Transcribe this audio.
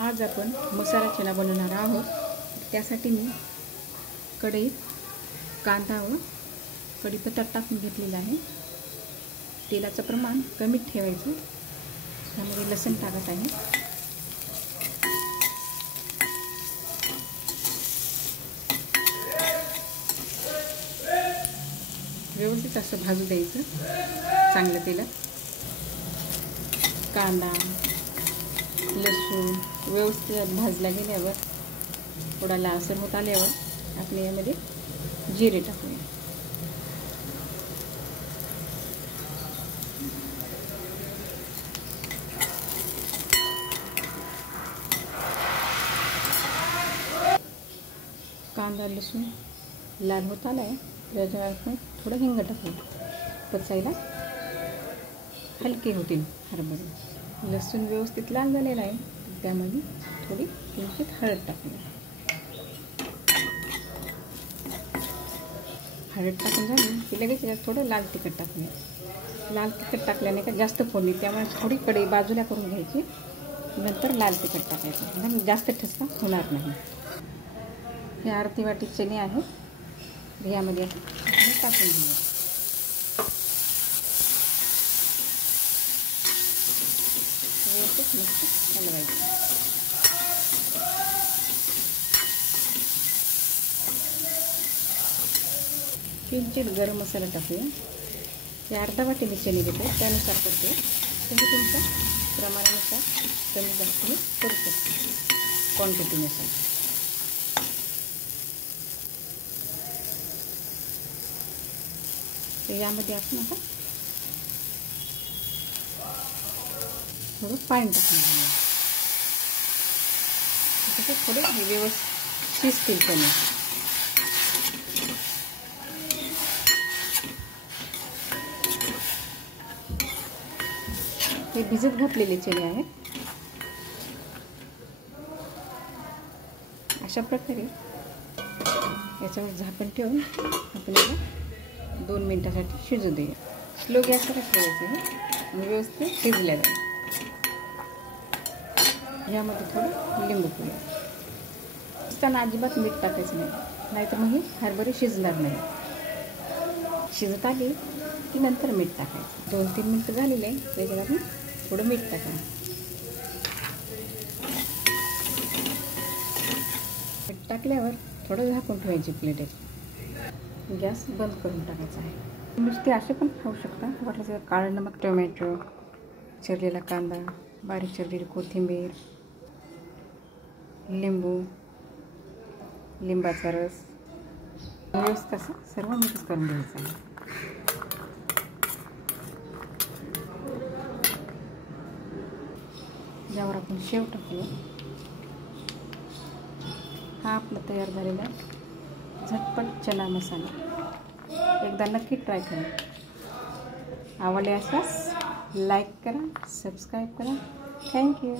आज आपण मसाला चना बनवणार आहोत। त्यासाठी मी कढईत कांदा व कढीपत्ता टाकून घेतलेला आहे। तेलाचं प्रमाण कमी ठेवायचं। त्यामध्ये लसूण टाकत आहे। व्यवस्थित असं भाजू द्यायचं चांगलं तेलात। कांदा लसूण व्यवस्थित भाजला गेल्यावर थोडा लालसर होत आल्यावर आपण यामध्ये जिरे टाकूया। कांदा लसूण लाल होत आलाय त्याच्यावर आपण थोडं हिंग टाकूया। पचायला हलके होतील हरभरे। लसूण व्यवस्थित लाल झालेला आहे त्यामध्ये थोडी किंचित हळद टाकूया। हळद टाकून झाली की लगेच यात थोडं लाल तिखट टाकूया। लाल तिखट टाकल्याने का जास्त फोडणी, त्यामुळे थोडी कढई बाजूला करून घ्यायची, नंतर लाल तिखट टाकायचं म्हणजे जास्त ठसका होणार नाही। हे अर्धी वाटी चणे आहे, यामध्ये टाकून घेऊया। व्यवस्थित मस्त हलवायचं। किंचित गरम मसाला टाकूया। हे अर्धा वाटी मी चणे घेते, त्यानुसार करते। तुम्ही तुमच्या प्रमाणानुसार कमी जास्त करू शकता, क्वांटिटीनुसार। यामध्ये आपण आता थोडं पाणी टाकून घेऊया, थोडे व्यवस्थित शिजतील चणे। हे भिजत घातलेले चणे आहेत। अशा प्रकारे याच्यावर झाकण ठेवून आपण याला 2 मिनिटांसाठी शिजू देऊया। स्लो गॅसवर ठेवायचं आणि व्यवस्थित शिजल्या जाईल। यामध्ये थोडं लिंबू पिळूया। शिजताना अजिबात मीठ टाकायचं नाही, नाहीतर मग हे हरभरे शिजणार नाही। शिजत आली की नंतर मीठ टाकायचं। 2-3 मिनिटं झालेले आहे, त्याच्यात आपण थोडं मीठ टाका। मीठ टाकल्यावर थोडं झाकून ठेवायची प्लेटेत। गॅस बंद करून टाकायचा आहे। नुसते असे पण खाऊ शकता, वाटलं तर काळं नमक, टोमॅटो, चिरलेला कांदा, बारीक चिरलेली कोथिंबीर, लिंबू, लिंबाचा रस व्यवस्थित असं सर्व मिक्स करून घ्यायचं आहे। यावर आपण शेव टाकूया। हा आपला तयार झालेला झटपट चना मसाला। एकदा नक्की ट्राय करा। आवडले असल्यास लाईक करा, सबस्क्राईब करा। थँक्यू।